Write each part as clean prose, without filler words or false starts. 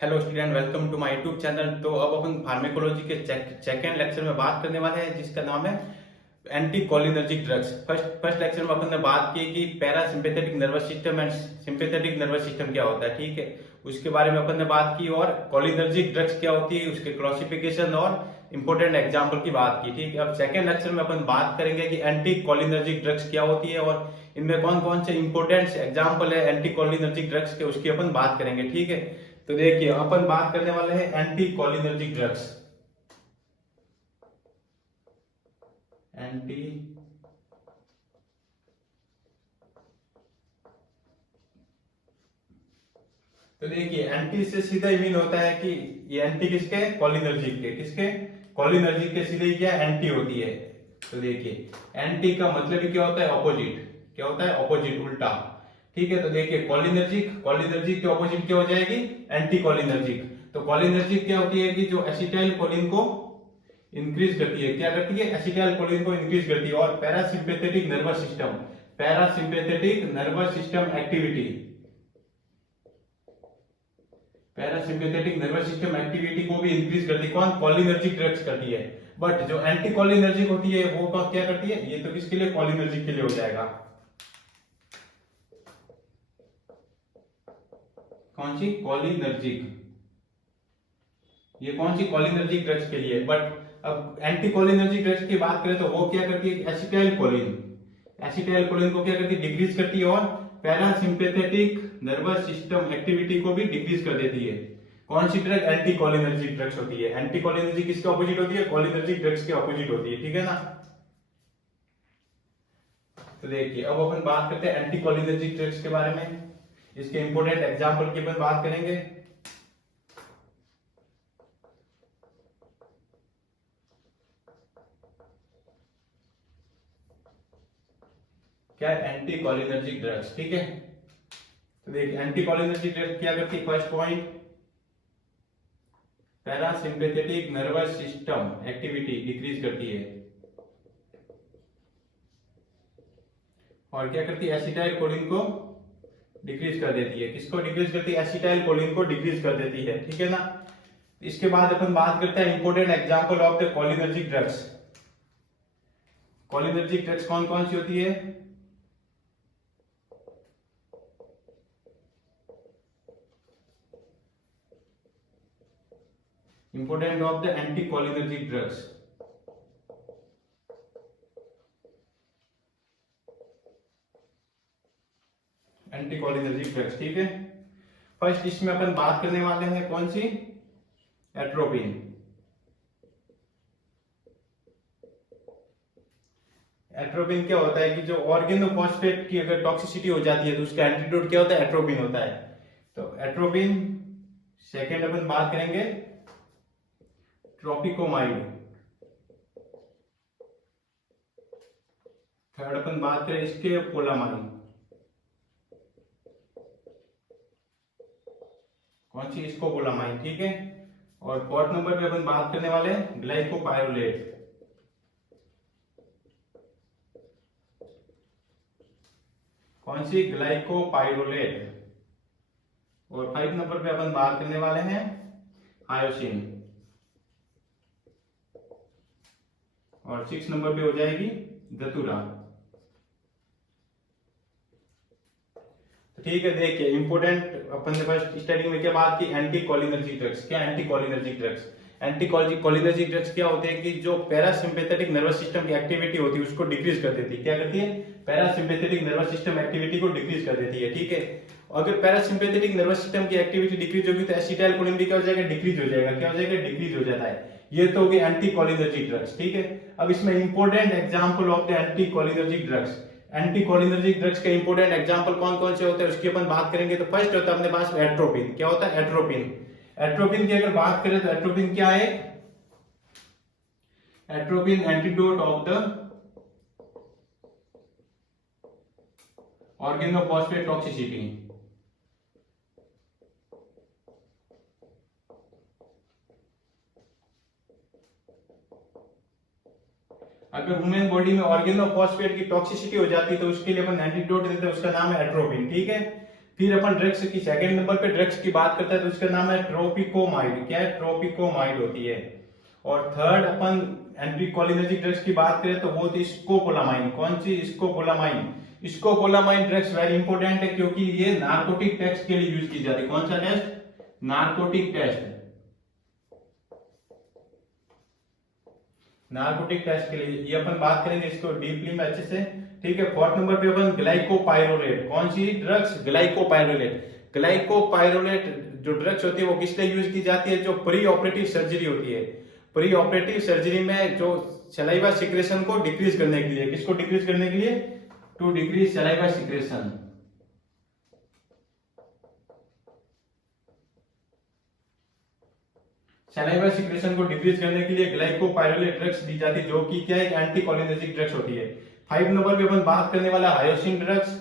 Hello student, welcome to my YouTube channel. तो अब अपन फार्मेकोलॉजी के सेकेंड लेक्चर में बात करने वाले हैं, जिसका नाम है anticholinergic drugs. First lecture में अपन ने बात की कि parasympathetic nervous system and sympathetic nervous system क्या होता है, ठीक है, उसके बारे में अपन ने बात की। और कोलिनर्जिक ड्रग्स क्या होती है, उसके क्लासिफिकेशन और इंपॉर्टेंट एग्जाम्पल की बात की, ठीक है। अब सेकेंड लेक्चर में अपन बात करेंगे कि एंटी कोलिनर्जिक ड्रग्स क्या होती है और इनमें कौन कौन से इंपॉर्टेंट एग्जाम्पल है एंटी कोलिनर्जिक ड्रग्स के, उसकी अपन बात करेंगे, ठीक है। तो देखिए, अपन बात करने वाले हैं एंटी कोलिनर्जिक ड्रग्स। एंटी तो देखिए, एंटी से सीधा मीन होता है कि ये एंटी किसके, कोलिनर्जिक के, किसके, कोलिनर्जिक के सीधे क्या एंटी होती है। तो देखिए, एंटी का मतलब ही क्या होता है, ऑपोजिट। क्या होता है, ऑपोजिट, उल्टा, ठीक है। तो देखिए, कोलिनर्जिक, कोलिनर्जिक के ऑपोजिट क्या हो जाएगी, एंटी कोलिनर्जिक। तो कोलिनर्जिक क्या होती है कि जो एसिटाइल कोलिन को इंक्रीज करती है, क्या करती है, एसिटाइल कोलिन को इंक्रीज करती है। और parasympathetic nervous system, parasympathetic nervous system activity, parasympathetic nervous system activity को भी इंक्रीज करती है। कौन, कोलिनर्जिक ड्रग्स करती है। बट जो एंटी कोलिनर्जिक होती है वो क्या करती है, ये तो किसके लिए, कोलिनर्जिक के लिए हो जाएगा। कौन सी, कोलिनर्जिक, ये कौन सी, कोलिनर्जिक ड्रग्स के लिए। बट अब एंटी कोलिनर्जिक ड्रग्स की बात करें तो वो क्या करती है, एसिटाइल कोलिन, एसिटाइल कोलिन को क्या करती है, डिक्रीज करती है। और पैरासिम्पैथेटिक नर्वस सिस्टम एक्टिविटी को भी डिक्रीज कर देती है। कौन सी ड्रग, एंटी कोलिनर्जिक ड्रग्स होती है। एंटी कोलिनर्जिक किसके ऑपोजिट होती है, कोलिनर्जिक ड्रग्स के ऑपोजिट होती है, ठीक है ना। तो देखिए, अब अपन बात करते हैं एंटी कोलिनर्जिक ड्रग्स के बारे में, इसके इंपोर्टेंट एग्जाम्पल की अपन बात करेंगे। क्या, एंटी कोलिनर्जिक ड्रग्स, ठीक है। तो देखिए, एंटी कोलिनर्जिक ड्रग्स क्या करती है, first point, parasympathetic nervous system activity decrease करती है। और क्या करती है, एसिटाइल कोलिन को डिक्रीज कर देती है। किसको डिक्रीज करती है, एसिटाइल कोलिन को डिक्रीज कर देती है, ठीक है ना। इसके बाद अपन बात करते हैं important example of the cholinergic drugs. Cholinergic drugs कौन कौन सी होती है। Important of the anti cholinergic drugs, anti cholinergic drugs, ठीक है। फर्स्ट इसमें अपन बात करने वाले हैं कौन सी, एट्रोपिन। एट्रोपिन क्या होता है कि जो ऑर्गेनोफॉस्फेट की अगर टॉक्सिसिटी हो जाती है तो उसका एंटीडोट क्या होता है, एट्रोपिन होता है। तो एट्रोपिन। सेकेंड अपन बात करेंगे ट्रोपिकोमाइड। थर्ड अपन बात करें इसके पोलामाइन। कौन सी, इसको पोलामाइन, ठीक है। और फोर्थ नंबर पे अपन बात करने वाले हैं ग्लाइकोपाइरुलेट। कौन सी, ग्लाइकोपाइरुलेट। और फाइव नंबर पे अपन बात करने वाले हैं हायोसिन। और सिक्स नंबर पे हो जाएगी दतुरा। तो ठीक है, देखिए इंपोर्टेंट अपन ने फर्स्ट स्टार्टिंग में क्या बात की, एंटी कोलिनर्जिक ड्रग्स। क्या, anti cholinergic drugs, anti cholinergic drugs क्या होते हैं कि जो पैरासिम्पैथेटिक नर्वस सिस्टम की एक्टिविटी होती है उसको डिक्रीज कर देती है। क्या करती है, पैरासिम्पैथेटिक नर्वस सिस्टम एक्टिविटी को डिक्रीज कर देती है, ठीक है। अगर पैरासिम्पैथेटिक नर्वस सिस्टम की एक्टिविटी डिक्रीज होगी तो एसिटाइल कोलिन भी क्या हो जाएगा, डिक्रीज हो जाएगा। क्या हो जाएगा, डिक्रीज हो जाता है। ये तो होगी एंटी कोलिनर्जिक ड्रग्स, ठीक है। अब इसमें important example of the anti cholinergic drugs, anti cholinergic drugs के इंपोर्टेंट एग्जांपल कौन कौन से होते हैं उसकी अपन बात करेंगे। तो फर्स्ट होता है अपने पास एट्रोपिन। क्या होता है, एट्रोपिन। एट्रोपिन की अगर बात करें तो एट्रोपिन क्या है, atropine antidote of the organophosphate toxicity. अगर ह्यूमन बॉडी में ऑर्गेनोफॉस्फेट की टॉक्सिसिटी हो जाती है तो उसके लिए अपन एंटीडोट देते हैं, उसका नाम है एट्रोपिन, ठीक है। फिर अपन ड्रग्स की सेकंड नंबर पे ड्रग्स की बात करते हैं तो उसका नाम है ट्रोपिकोमाइड। क्या है? ट्रोपिकोमाइड होती है। और थर्ड अपन एंटीकोलिनर्जिक ड्रग्स की बात करें तो वो थी स्कोपोलामाइन। कौन सी? Scopolamine. Scopolamine drugs very important है क्योंकि ये नार्कोटिक टेस्ट के लिए यूज की जाती है। कौन सा test? Narcotic test. Narcotic test के लिए ये अपन बात करेंगे इसको डीपली में अच्छे से। ठीक है। फोर्थ नंबर पे अपन ग्लाइकोपाइरोलेट। कौन सी ड्रग्स? ग्लाइकोपाइरोलेट। ग्लाइकोपाइरोलेट जो ड्रग्स होती है वो किस लिए यूज की जाती है? जो प्री ऑपरेटिव सर्जरी होती है, प्री ऑपरेटिव सर्जरी में जो सलाइवा सिक्रेशन को डिक्रीज करने के लिए। किसको डिक्रीज करने के लिए? To decrease saliva secretion. Saliva secretion को डिक्रीज करने के लिए ग्लाइकोपाइरोलेट ड्रग्स दी जाती है जो कि क्या है? एंटीकोलिनर्जिक ड्रग्स होती है। 5 नंबर पे अपन बात करने वाला हायोसिन ड्रग्स।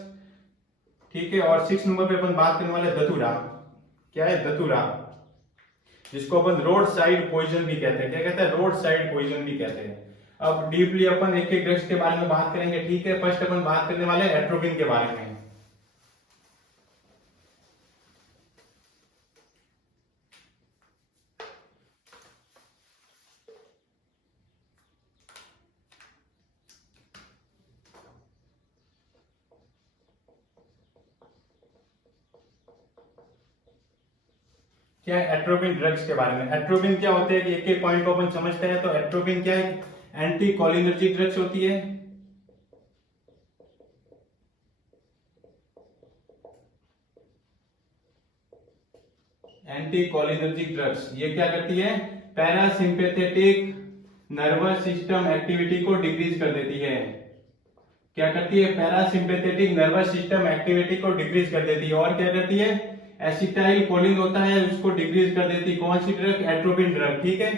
ठीक है। और 6 नंबर पे अपन बात करने वाले धतूरा। क्या है? धतूरा, जिसको अपन रोड साइड पॉइजन भी कहते हैं। क्या कहते हैं? रोड साइड पॉइजन भी कहते हैं। अब डीपली अपन एक एक ड्रग्स के बारे में बात करेंगे। ठीक है। फर्स्ट अपन बात करने वाले एट्रोपिन के बारे में। क्या है? एट्रोपिन ड्रग्स के बारे में। एट्रोपिन क्या होते हैं कि एक एक पॉइंट को अपन समझते हैं। तो एट्रोपिन क्या है? एंटी कोलिनर्जिक ड्रग्स होती है। एंटी कोलिनर्जिक ड्रग्स ये क्या करती है? पैरासिम्पेथेटिक नर्वस सिस्टम एक्टिविटी को डिक्रीज कर देती है। क्या करती है? पैरासिम्पेथेटिक नर्वस सिस्टम एक्टिविटी को डिक्रीज कर देती है। और क्या करती है? एसिटाइल कोलिन होता है उसको डिक्रीज कर देती है। कौन सी ड्रग? Atropine drug. ठीक है।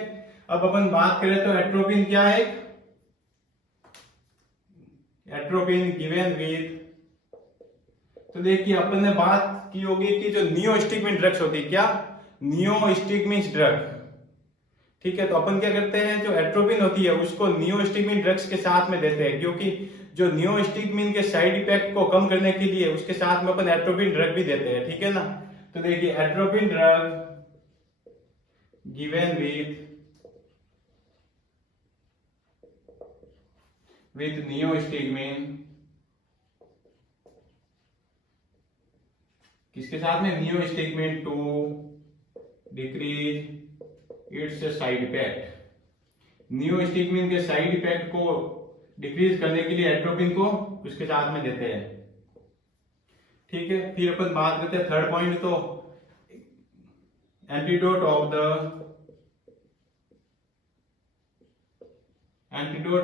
अब अपन बात करें तो एट्रोपिन क्या है? एट्रोपिन गिवन विद, तो देखिए अपन ने बात की होगी कि जो नियोस्टिगमिन ड्रग्स होती है। क्या? Neostigmine drug. ठीक है। तो अपन क्या करते हैं? जो एट्रोपिन होती है उसको नियोस्टिगमिन ड्रग्स के साथ में देते हैं क्योंकि जो नियोस्टिगमिन के साइड इफेक्ट को कम करने के लिए उसके साथ में अपन एट्रोपिन ड्रग भी देते हैं। ठीक है ना। तो देखिए atropine drug given with neostigmine, किसके साथ में? Neostigmine to decrease its side effect. Neostigmine के साइड इफेक्ट को डिक्रीज करने के लिए एट्रोपिन को उसके साथ में देते हैं। ठीक है। फिर अपन बात करते हैं थर्ड पॉइंट। तो antidote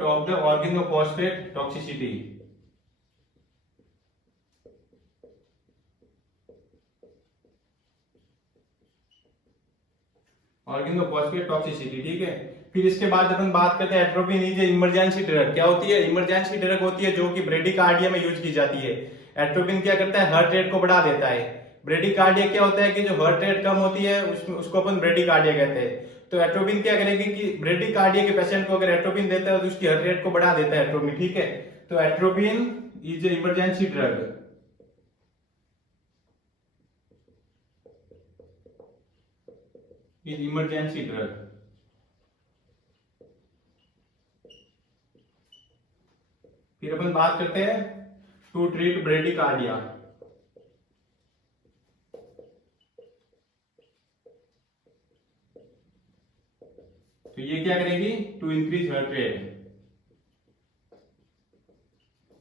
of the organophosphate toxicity. Organophosphate toxicity. ठीक है। फिर इसके बाद अपन बात करते हैं एट्रोपिन इज इमरजेंसी ड्रग। क्या होती है? इमरजेंसी ड्रग होती है जो कि ब्रेडिकार्डिया में यूज की जाती है। एट्रोपिन क्या करता है? हार्ट रेट को बढ़ा देता है। ब्रेडिकार्डिया क्या होता है कि जो हार्ट रेट कम होती है उसको अपन ब्रेडिकार्डिया कहते हैं। तो एट्रोपिन क्या करेगी कि ब्रेडिकार्डिया के पेशेंट को अगर एट्रोपिन देता है तो उसकी हार्ट रेट को बढ़ा देता है एट्रोपिन। ठीक है। तो atropine is a emergency drug. Is emergency drug. फिर अपन बात करते हैं टू ट्रीट ब्रेडिकार्डिया। तो ये क्या करेगी? To increase heart rate.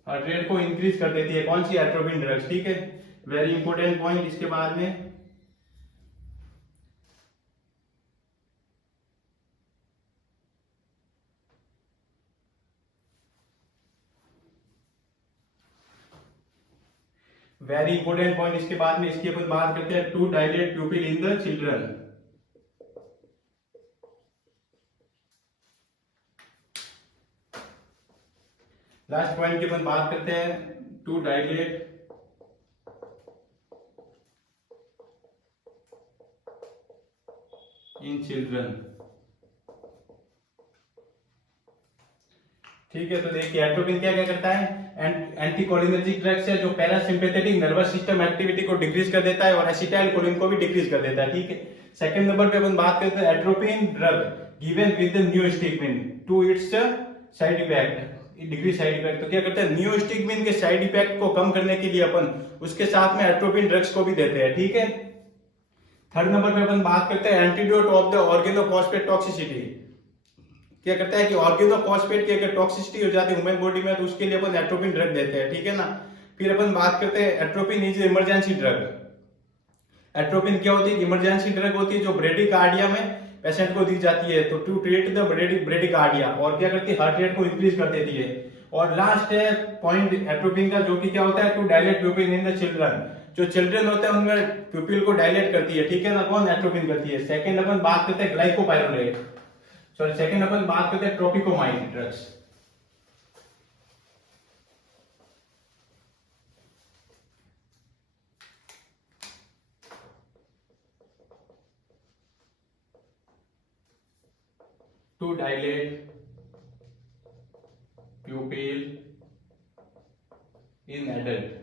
Heart rate को इंक्रीज कर देती है। कौन सी? Atropine drugs. ठीक है। Very important point. इसके बाद में वेरी इंपॉर्टेंट पॉइंट इसके बाद में इसकी अपन बात करते हैं to dilate pupil in the children. Last point की अपन बात करते हैं टू डायलेट इन चिल्ड्रन। ठीक है। तो देखिए एट्रोपिन क्या क्या करता है? एंटी कोलिनर्जिक ड्रग्स है जो पैरासिम्पेथेटिक नर्वस सिस्टम एक्टिविटी को डिक्रीज कर देता है और एसिटाइल कोलिन को भी डिक्रीज कर देता है, ठीक है। सेकंड नंबर पे अपन बात करते हैं atropine drug given with neostigmine to its side effect decrease side effect. तो क्या करते हैं, न्यूस्टिग्मिन के साइड इफेक्ट को कम करने के लिए अपन उसके साथ में एट्रोपिन ड्रग्स को भी देते हैं, ठीक है। थर्ड नंबर पे अपन बात करते हैं antidote of the organophosphate toxicity. क्या करता है कि ऑर्गेनोफॉस्फेट की अगर टॉक्सिसिटी हो जाती है ह्यूमन बॉडी में तो उसके लिए अपन एट्रोपिन ड्रग देते हैं, ठीक है ना। फिर अपन बात करते हैं atropine is emergency drug. Atropine क्या होती है, इमरजेंसी ड्रग होती है जो ब्रेडिकार्डिया में पेशेंट को दी जाती है, तो टू ट्रीट द ब्रेडिकार्डिया, और क्या करती है, हार्ट रेट को इंक्रीज कर देती है। और लास्ट है पॉइंट एट्रोपिन का जो कि क्या होता है, to dilate pupil in the children. जो चिल्ड्रन होते हैं उनमें प्यूपिल को डायलेट करती है, ठीक है ना, कौन, एट्रोपिन करती है। सेकंड अपन बात करते हैं ग्लाइकोपाइरोलेट, सॉरी सेकंड अपन बात करते हैं tropicamide drugs. To dilate pupil in adult.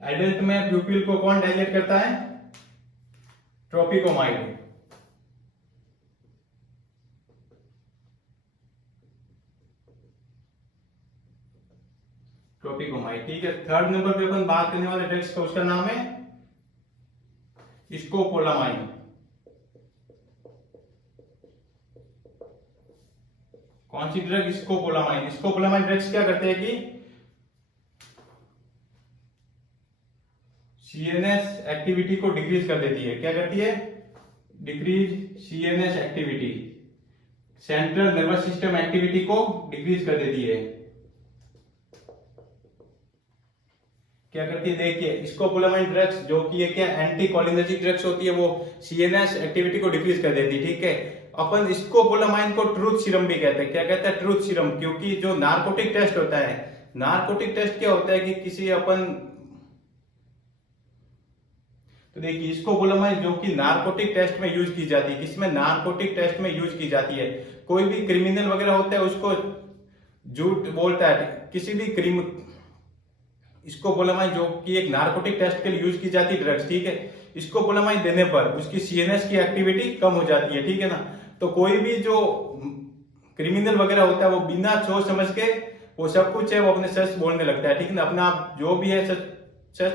Adult में प्यूपिल को कौन डायलेट करता है, ट्रोपिकोमाइड। ट्रोपिकोमाइड, ठीक है। थर्ड नंबर पे अपन बात करने वाले ड्रग्स का उसका नाम है स्कोपोलामाइन। कौन सी ड्रग, स्कोपोलामाइन। स्कोपोलामाइन ड्रग्स क्या करते हैं कि सीएनएस एक्टिविटी को डिक्रीज कर देती है। क्या करती है, decrease CNS activity, central nervous system activity को डिक्रीज कर देती है। क्या करती है, देखिए स्कोपोलामाइन ड्रग्स जो कि क्या एंटी कोलिनर्जिक ड्रग्स होती है, वो सीएनएस एक्टिविटी को डिक्रीज कर देती है, ठीक है। अपन स्कोपोलामाइन को ट्रूथ सीरम भी कहते हैं। क्या कहते हैं, ट्रूथ सीरम, क्योंकि जो नार्कोटिक टेस्ट होता है, नार्कोटिक टेस्ट क्या होता है कि किसी अपन, तो देखिए स्कोपोलामाइन जो कि नार्कोटिक टेस्ट में यूज की जाती है, किसमें, नार्कोटिक टेस्ट में यूज की जाती है। कोई भी क्रिमिनल वगैरह होता है उसको झूठ बोलता है, किसी भी स्कोपोलामाइन जो कि एक नार्कोटिक टेस्ट के लिए यूज की जाती है ड्रग्स, ठीक है। स्कोपोलामाइन देने पर उसकी सीएनएस की एक्टिविटी कम हो जाती है, ठीक है ना। तो कोई भी जो क्रिमिनल वगैरह होता है वो बिना सोच समझ के वो सब कुछ है वो अपने सच बोलने लगता है, ठीक है ना। अपना आप जो भी है सच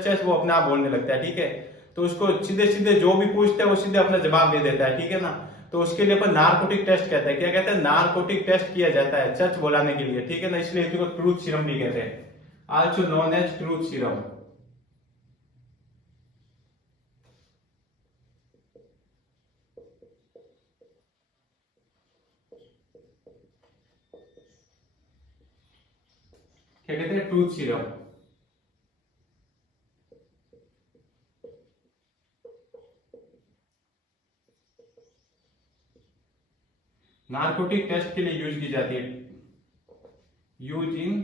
सच वो अपना आप बोलने लगता है, ठीक है। तो उसको सीधे सीधे जो भी पूछते हैं वो सीधे अपना जवाब दे देता है, ठीक है ना। तो उसके लिए अपन नार्कोटिक टेस्ट कहते हैं। क्या कहते हैं, नार्कोटिक टेस्ट किया जाता है सच बोलाने के लिए, ठीक है ना। इसलिए इसको ट्रूथ सीरम भी कहते हैं, also known as truth serum. क्या कहते हैं, ट्रूथ सीरम। नार्कोटिक टेस्ट के लिए यूज की जाती है, use in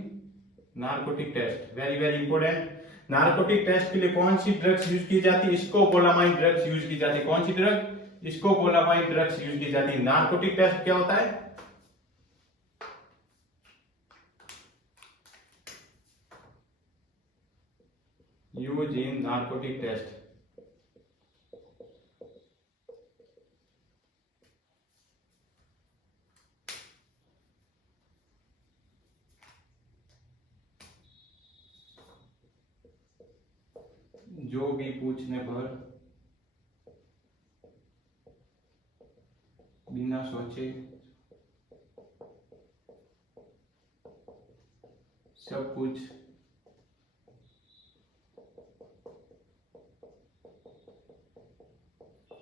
narcotic test, very very important. Narcotic test के लिए कौन सी ड्रग्स यूज की जाती है, स्कोपोलामाइन ड्रग्स यूज की जाती है। कौन सी ड्रग, स्कोपोलामाइन ड्रग्स यूज की जाती है। नार्कोटिक टेस्ट क्या होता है, यूज इन नार्कोटिक टेस्ट। जो भी पूछने पर बिना सोचे सब कुछ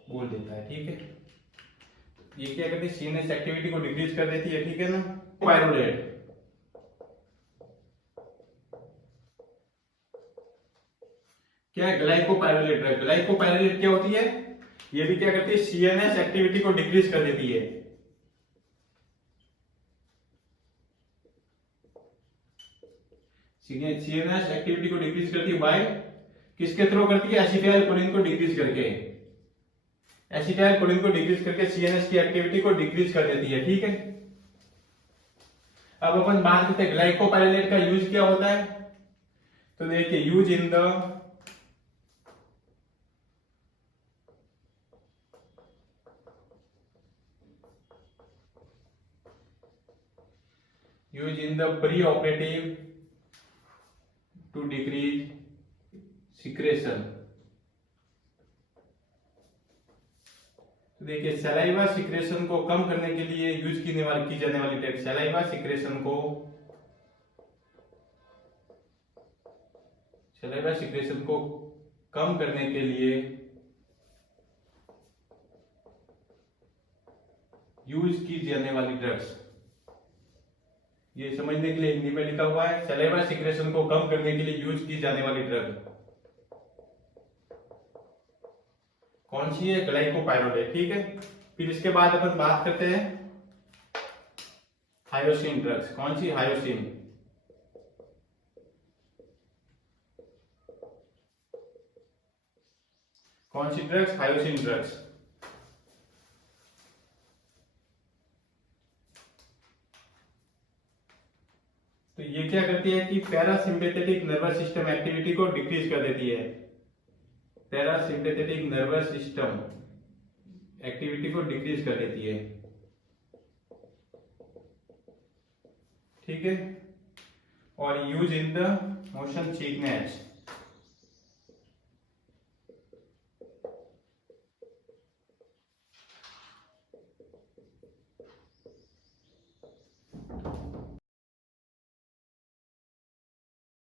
बोल देता है, ठीक है। ये क्या करती है, सीएनएस एक्टिविटी को डिक्रीज कर देती है, ठीक है ना। पाइरोलेट, क्या है, ग्लाइकोपाइरोलेट ड्रग। ग्लाइकोपाइरोलेट क्या होती है, ये भी क्या करती है, सीएनएस एक्टिविटी को डिक्रीज कर देती है। सीएनएस एक्टिविटी को डिक्रीज करती है बाय, किसके थ्रू करती है, एसिटाइल कोलिन को डिक्रीज करके। एसिटाइल कोलिन को डिक्रीज करके सीएनएस की एक्टिविटी को डिक्रीज कर देती है, ठीक है। अब अपन बात करते हैं ग्लाइकोपाइलेट का यूज क्या होता है। तो देखिए use in the preoperative to decrease secretion. तो देखिए सलाइवा सिक्रेशन को कम करने के लिए यूज की जाने वाली टेक्निक, सलाइवा सिक्रेशन को कम करने के लिए यूज की जाने वाली ड्रग्स। ये समझने के लिए हिंदी में लिखा हुआ है, सलाइवा सिक्रेशन को कम करने के लिए यूज की जाने वाली ड्रग कौन सी है? ग्लाइकोपाइरोलेट, ठीक है। फिर इसके बाद अपन बात करते हैं हायोसिन ड्रग्स। कौन सी? हायोसिन। कौन सी ड्रग्स? Hyoscine drugs. तो ये क्या करती है कि पैरासिम्पेथेटिक नर्वस सिस्टम एक्टिविटी को डिक्रीज कर देती है। पैरासिम्पेथेटिक नर्वस सिस्टम एक्टिविटी को डिक्रीज कर देती है, ठीक है। और use in the motion sickness.